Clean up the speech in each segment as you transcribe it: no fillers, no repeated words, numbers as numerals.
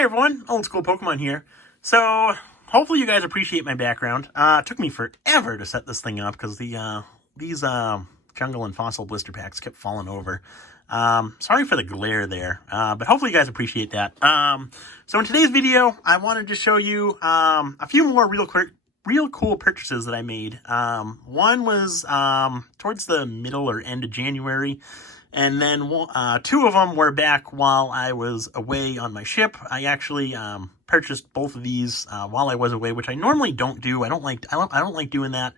Hey everyone, Old School Pokemon here. So, hopefully you guys appreciate my background. It took me forever to set this thing up because these jungle and fossil blister packs kept falling over. Sorry for the glare there, but hopefully you guys appreciate that. So in today's video, I wanted to show you a few more real cool purchases that I made. One was towards the middle or end of January. And then two of them were back while I was away on my ship. I actually purchased both of these while I was away, which I normally don't do. I don't like doing that.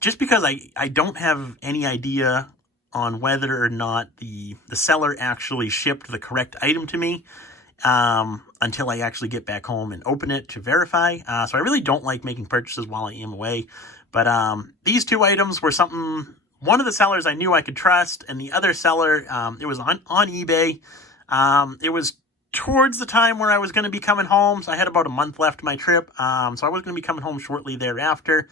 Just because I don't have any idea on whether or not the seller actually shipped the correct item to me until I actually get back home and open it to verify. So I really don't like making purchases while I am away. But these two items were something. One of the sellers I knew I could trust, and the other seller, it was on eBay. It was towards the time where I was going to be coming home, so I had about a month left of my trip, so I was going to be coming home shortly thereafter.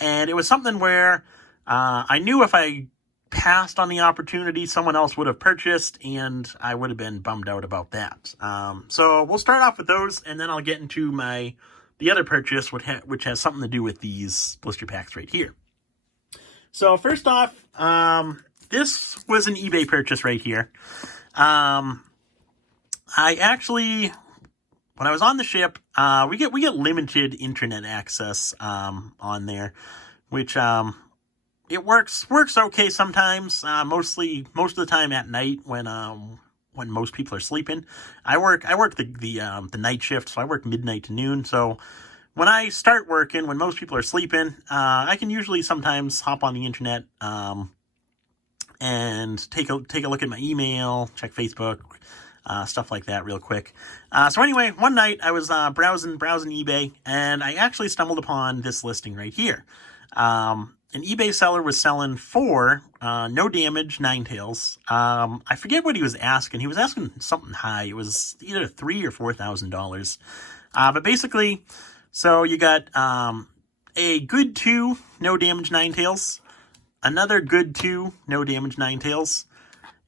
And it was something where I knew if I passed on the opportunity, someone else would have purchased, and I would have been bummed out about that. So we'll start off with those, and then I'll get into the other purchase, which has something to do with these blister packs right here. So first off, this was an eBay purchase right here. I actually, when I was on the ship, we get limited internet access on there, which it works okay sometimes. Most of the time at night when most people are sleeping. I work the night shift, so I work midnight to noon. So when I start working, when most people are sleeping, I can usually sometimes hop on the internet and take a look at my email, check Facebook, stuff like that real quick. So anyway, one night I was browsing eBay, and I actually stumbled upon this listing right here. An eBay seller was selling 4 no damage Ninetales. I forget what he was asking. He was asking something high. It was either $3,000 or $4,000. But basically, so you got a good 2 no damage Ninetales, another good 2 no damage Ninetales,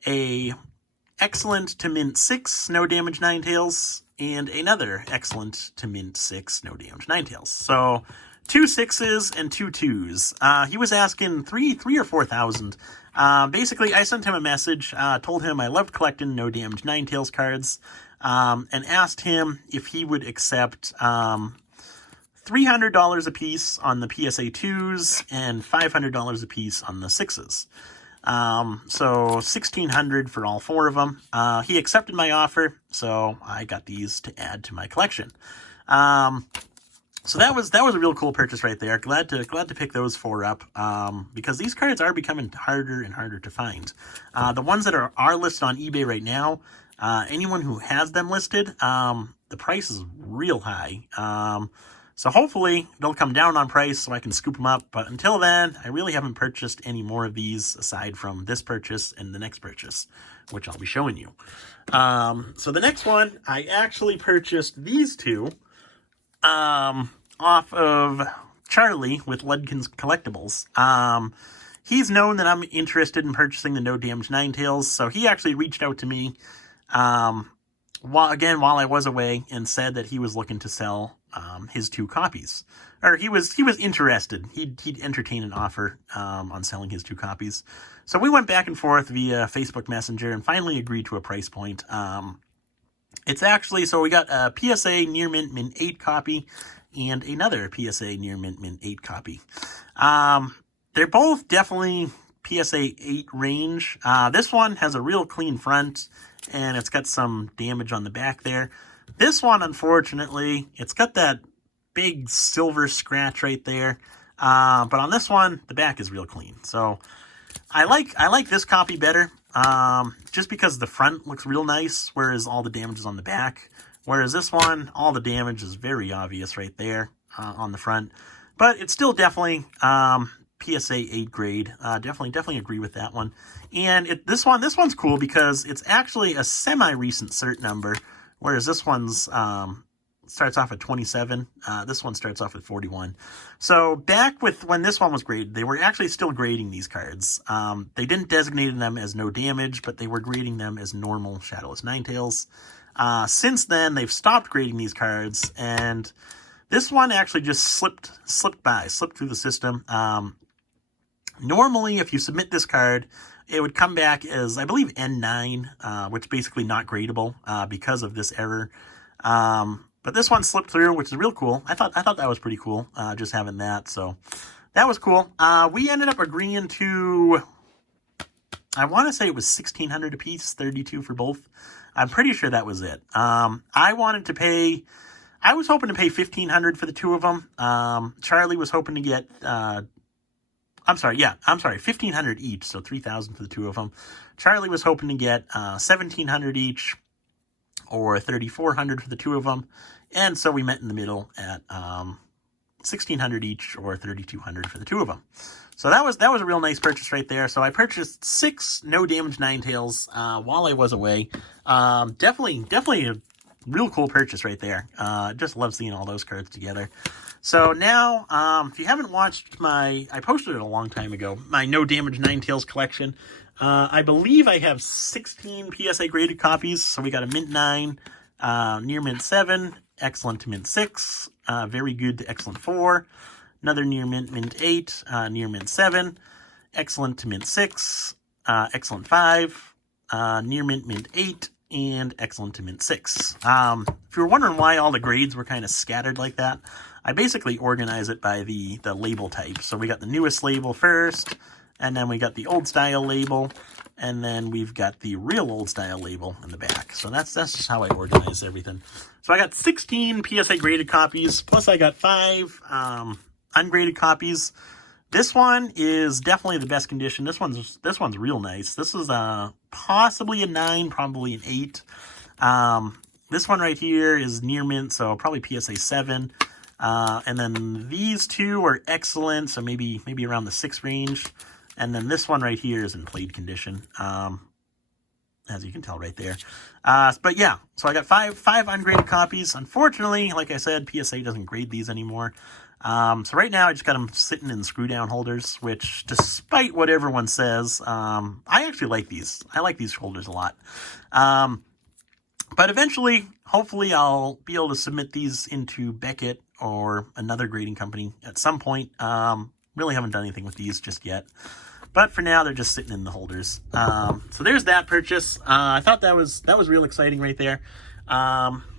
a excellent to mint 6 no damage Ninetales, and another excellent to mint 6 no damage Ninetales. So 2 6s and 2 2s. He was asking three or 4,000. Basically, I sent him a message, told him I loved collecting no damage Ninetales cards, and asked him if he would accept $300 a piece on the PSA 2s and $500 a piece on the 6s. So $1,600 for all 4 of them. He accepted my offer, so I got these to add to my collection. So that was a real cool purchase right there. Glad to pick those 4 up, because these cards are becoming harder and harder to find. The ones that are listed on eBay right now, anyone who has them listed, the price is real high. So hopefully they'll come down on price so I can scoop them up. But until then, I really haven't purchased any more of these aside from this purchase and the next purchase, which I'll be showing you. So the next one, I actually purchased these 2 off of Charlie with Ludkin's Collectibles. He's known that I'm interested in purchasing the no damage Ninetales, so he actually reached out to me while I was away and said that he was looking to sell his 2 copies. Or he was interested. He'd entertain an offer on selling his 2 copies. So we went back and forth via Facebook Messenger and finally agreed to a price point. It's actually, so we got a PSA Near Mint Mint 8 copy and another PSA Near Mint Mint 8 copy. They're both definitely PSA 8 range. This one has a real clean front, and it's got some damage on the back there. This one, unfortunately, it's got that big silver scratch right there. But on this one, the back is real clean. So I like this copy better, just because the front looks real nice, whereas all the damage is on the back. Whereas this one, all the damage is very obvious right there on the front. But it's still definitely PSA 8 grade. Definitely agree with that one. And this one's cool because it's actually a semi-recent cert number, whereas this one's starts off at 27. This one starts off at 41. So back with when this one was graded, they were actually still grading these cards. They didn't designate them as no damage, but they were grading them as normal Shadowless Ninetales. Since then, they've stopped grading these cards, and this one actually just slipped through the system. Normally, if you submit this card, it would come back as, I believe, N9, which is basically not gradable because of this error. But this one slipped through, which is real cool. I thought that was pretty cool, just having that. So that was cool. We ended up agreeing to, I want to say it was $1,600 a piece, 32 for both. I'm pretty sure that was it. I was hoping to pay $1,500 for the two of them. Charlie was hoping to get, $1,500 each, so $3,000 for the two of them. Charlie was hoping to get $1,700 each, or $3,400 for the two of them, and so we met in the middle at $1,600 each, or $3,200 for the two of them. So that was a real nice purchase right there. So I purchased 6 no damage Ninetales while I was away. Definitely a real cool purchase right there. Just love seeing all those cards together. So now, if you haven't watched I posted it a long time ago, my no damage Ninetales collection. I believe I have 16 PSA graded copies. So we got a mint 9, near mint 7, excellent to mint 6, very good to excellent 4, another near mint 8, near mint 7, excellent to mint 6, excellent 5, near mint 8, and excellent to mint 6. If you were wondering why all the grades were kind of scattered like that, I basically organize it by the label type. So we got the newest label first, and then we got the old style label, and then we've got the real old style label in the back. So that's just how I organize everything. So I got 16 PSA graded copies, plus I got 5 ungraded copies. This one is definitely the best condition. This one's real nice. This is possibly a 9, probably an 8. This one right here is near mint, so probably PSA 7. And then these two are excellent, so maybe around the 6 range. And then this one right here is in played condition, as you can tell right there. But yeah, so I got five ungraded copies. Unfortunately, like I said, PSA doesn't grade these anymore. So right now I just got them sitting in screw down holders, which, despite what everyone says, I actually like these. I like these holders a lot. But eventually, hopefully, I'll be able to submit these into Beckett or another grading company at some point. Really haven't done anything with these just yet. But for now, they're just sitting in the holders. So there's that purchase. I thought that was real exciting right there.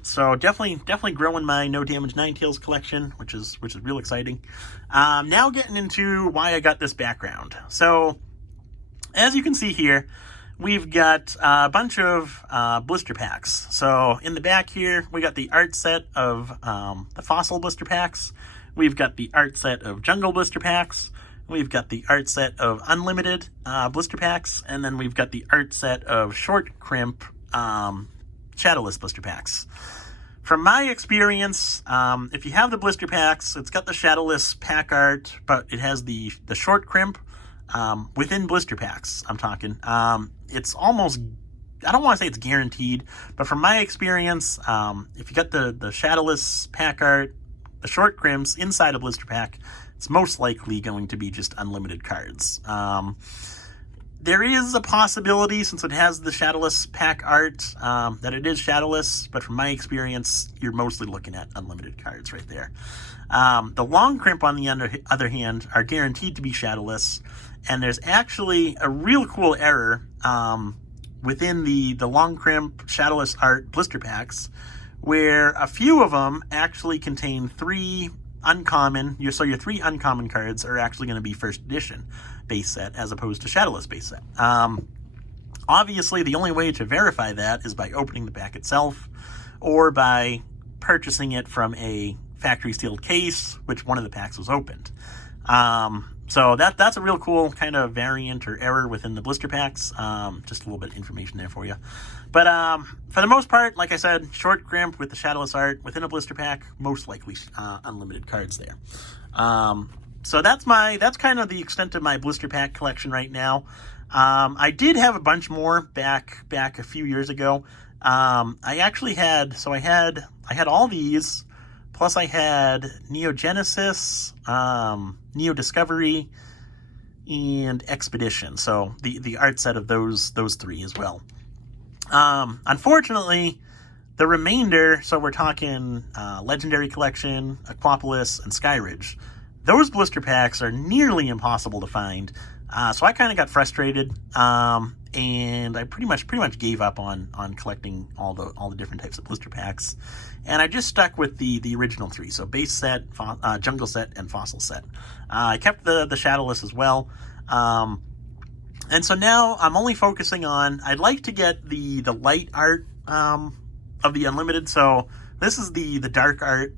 So definitely growing my no damage Ninetales collection, which is real exciting. Now getting into why I got this background. So as you can see here, we've got a bunch of blister packs. So in the back here, we got the art set of the fossil blister packs. We've got the art set of jungle blister packs. We've got the art set of unlimited blister packs. And then we've got the art set of short crimp shadowless blister packs. From my experience, if you have the blister packs, it's got the shadowless pack art, but it has the short crimp within blister packs, I'm talking. It's almost, I don't want to say it's guaranteed, but from my experience, if you got the shadowless pack art, the short crimps inside a blister pack, it's most likely going to be just unlimited cards. There is a possibility, since it has the shadowless pack art, that it is shadowless, but from my experience, you're mostly looking at unlimited cards right there. The long crimp, on the other hand, are guaranteed to be shadowless, and there's actually a real cool error within the long crimp shadowless art blister packs, where a few of them actually contain 3 uncommon, so your 3 uncommon cards are actually going to be first edition base set as opposed to shadowless base set. Obviously, the only way to verify that is by opening the pack itself, or by purchasing it from a factory sealed case, which one of the packs was opened. So that's a real cool kind of variant or error within the blister packs. Just a little bit of information there for you. But for the most part, like I said, short crimp with the shadowless art within a blister pack, most likely unlimited cards there. So that's kind of the extent of my blister pack collection right now. I did have a bunch more back a few years ago. I actually had all these, plus I had Neo Genesis, Neo Discovery, and Expedition. So the art set of those 3 as well. Unfortunately, The remainder, so we're talking Legendary Collection, Aquapolis, and Skyridge. Those blister packs are nearly impossible to find. So I kind of got frustrated, and I pretty much gave up on collecting all the different types of blister packs, and I just stuck with the original three. So base set, jungle set, and fossil set. I kept the shadowless as well, and so now I'm only focusing on. I'd like to get the light art of the unlimited. So this is the dark art.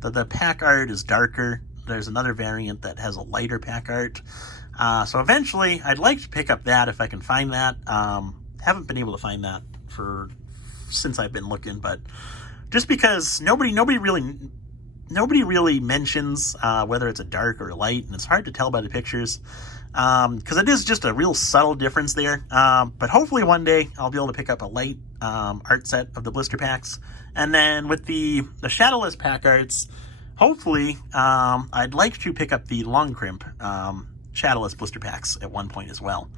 The pack art is darker. There's another variant that has a lighter pack art. So eventually, I'd like to pick up that if I can find that. Haven't been able to find that since I've been looking, but just because nobody really mentions whether it's a dark or a light, and it's hard to tell by the pictures, because it is just a real subtle difference there. But hopefully one day I'll be able to pick up a light art set of the blister packs, and then with the shadowless pack arts, hopefully I'd like to pick up the long crimp shadowless blister packs at one point as well.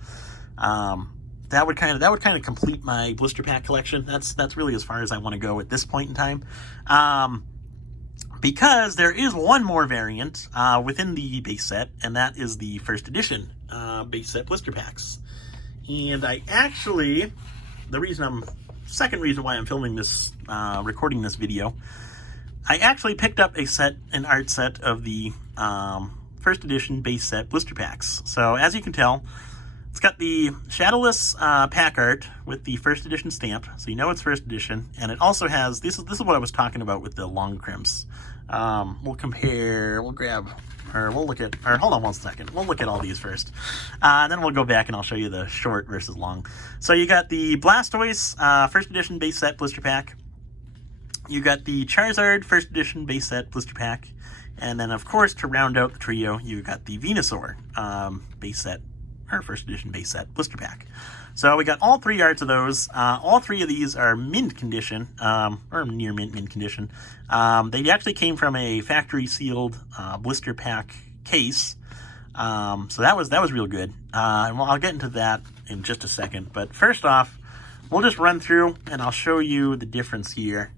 That would kind of complete my blister pack collection. That's really as far as I want to go at this point in time. Because there is one more variant within the base set, and that is the first edition base set blister packs. And I actually, second reason why I'm filming this, recording this video, I actually picked up an art set of the first edition base set blister packs. So as you can tell, it's got the shadowless pack art with the first edition stamp, so you know it's first edition, and it also has, this is what I was talking about with the long crimps. We'll hold on one second. We'll look at all these first. And then we'll go back and I'll show you the short versus long. So you got the Blastoise first edition base set blister pack. You got the Charizard first edition base set blister pack. And then, of course, to round out the trio, you got the Venusaur base set, or first edition base set blister pack. So we got all three arts of those. All three of these are mint condition, or near mint condition. They actually came from a factory sealed blister pack case. So that was real good. And I'll get into that in just a second. But first off, we'll just run through and I'll show you the difference here.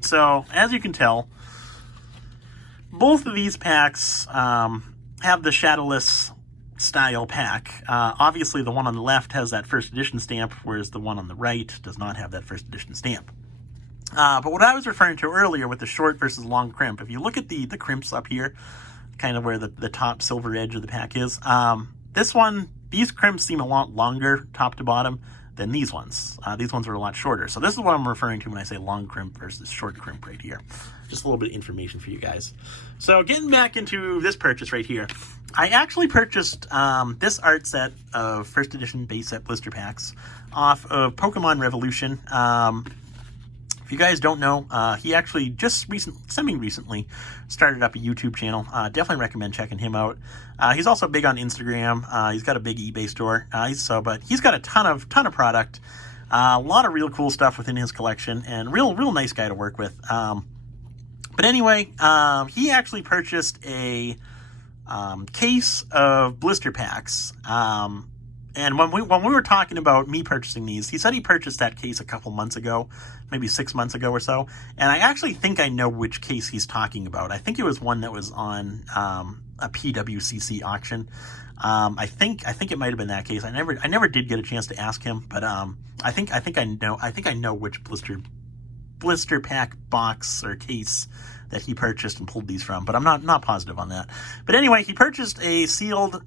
So as you can tell, both of these packs have the shadowless style pack. Obviously the one on the left has that first edition stamp, whereas the one on the right does not have that first edition stamp. But what I was referring to earlier with the short versus long crimp, if you look at the crimps up here, kind of where the top silver edge of the pack is, these crimps seem a lot longer top to bottom than these ones. These ones are a lot shorter. So this is what I'm referring to when I say long crimp versus short crimp right here. Just a little bit of information for you guys. So getting back into this purchase right here, I actually purchased this art set of first edition base set blister packs off of Pokemon Revolution. If you guys don't know, he actually just semi-recently started up a YouTube channel. Definitely recommend checking him out. He's also big on Instagram. He's got a big eBay store. But he's got a ton of product. A lot of real cool stuff within his collection, and real nice guy to work with. But anyway, he actually purchased a case of blister packs. And when we were talking about me purchasing these, he said he purchased that case a couple months ago, maybe 6 months ago or so. And I actually think I know which case he's talking about. I think it was one that was on a PWCC auction. I think it might have been that case. I never did get a chance to ask him, but I think I know which blister pack box or case that he purchased and pulled these from, but I'm not positive on that. But anyway, he purchased a sealed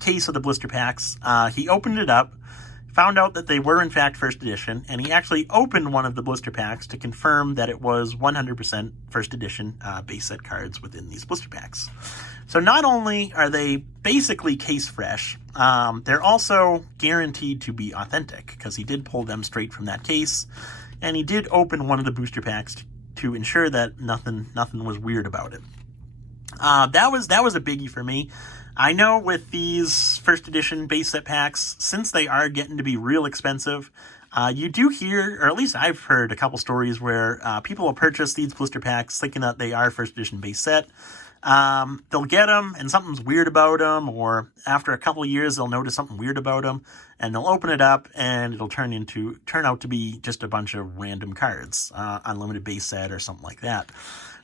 case of the blister packs. He opened it up, found out that they were in fact first edition, and he actually opened one of the blister packs to confirm that it was 100% first edition base set cards within these blister packs. So not only are they basically case fresh, they're also guaranteed to be authentic, because he did pull them straight from that case, and he did open one of the booster packs to ensure that nothing was weird about it. That was a biggie for me. I know with these first edition base set packs, since they are getting to be real expensive, you do hear, or at least I've heard a couple stories where people will purchase these blister packs thinking that they are first edition base set. they'll get them and something's weird about them, or after a couple of years they'll notice something weird about them, and they'll open it up and it'll turn out to be just a bunch of random cards, unlimited base set or something like that.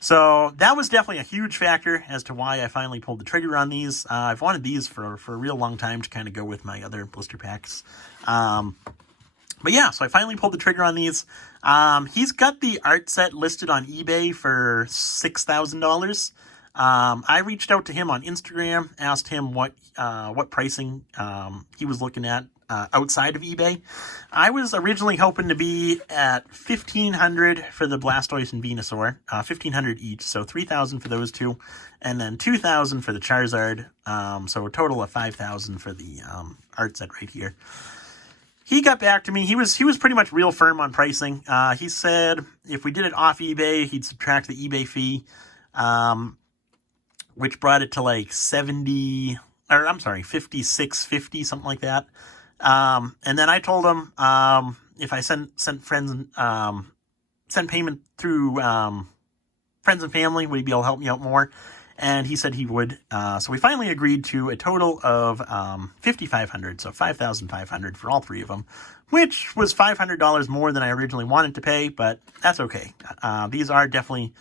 So that was definitely a huge factor as to why I finally pulled the trigger on these. I've wanted these for a real long time to kind of go with my other blister packs. But yeah, so I finally pulled the trigger on these. He's got the art set listed on eBay for $6,000. I reached out to him on Instagram, asked him what pricing he was looking at outside of eBay. I was originally hoping to be at $1,500 for the Blastoise and Venusaur, $1,500 each, so $3,000 for those two, and then $2,000 for the Charizard. So a total of $5,000 for the art set right here. He got back to me. He was pretty much real firm on pricing. He said if we did it off eBay, he'd subtract the eBay fee, which brought it to like $56.50, something like that. And then I told him if I sent payment through friends and family, would he be able to help me out more? And he said he would. So we finally agreed to a total of $5,500, so $5,500 for all three of them, which was $500 more than I originally wanted to pay, but that's okay. These are definitely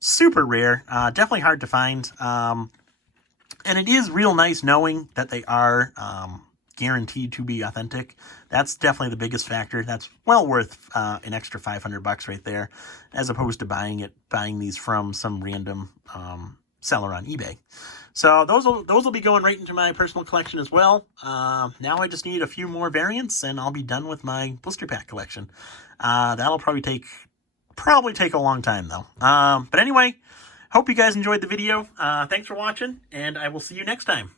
super rare, definitely hard to find, and it is real nice knowing that they are guaranteed to be authentic. That's definitely the biggest factor. That's well worth an extra $500 right there, as opposed to buying these from some random seller on eBay. So those will be going right into my personal collection as well. Now I just need a few more variants and I'll be done with my blister pack collection. That'll probably take a long time though. But anyway, hope you guys enjoyed the video. Thanks for watching, and I will see you next time.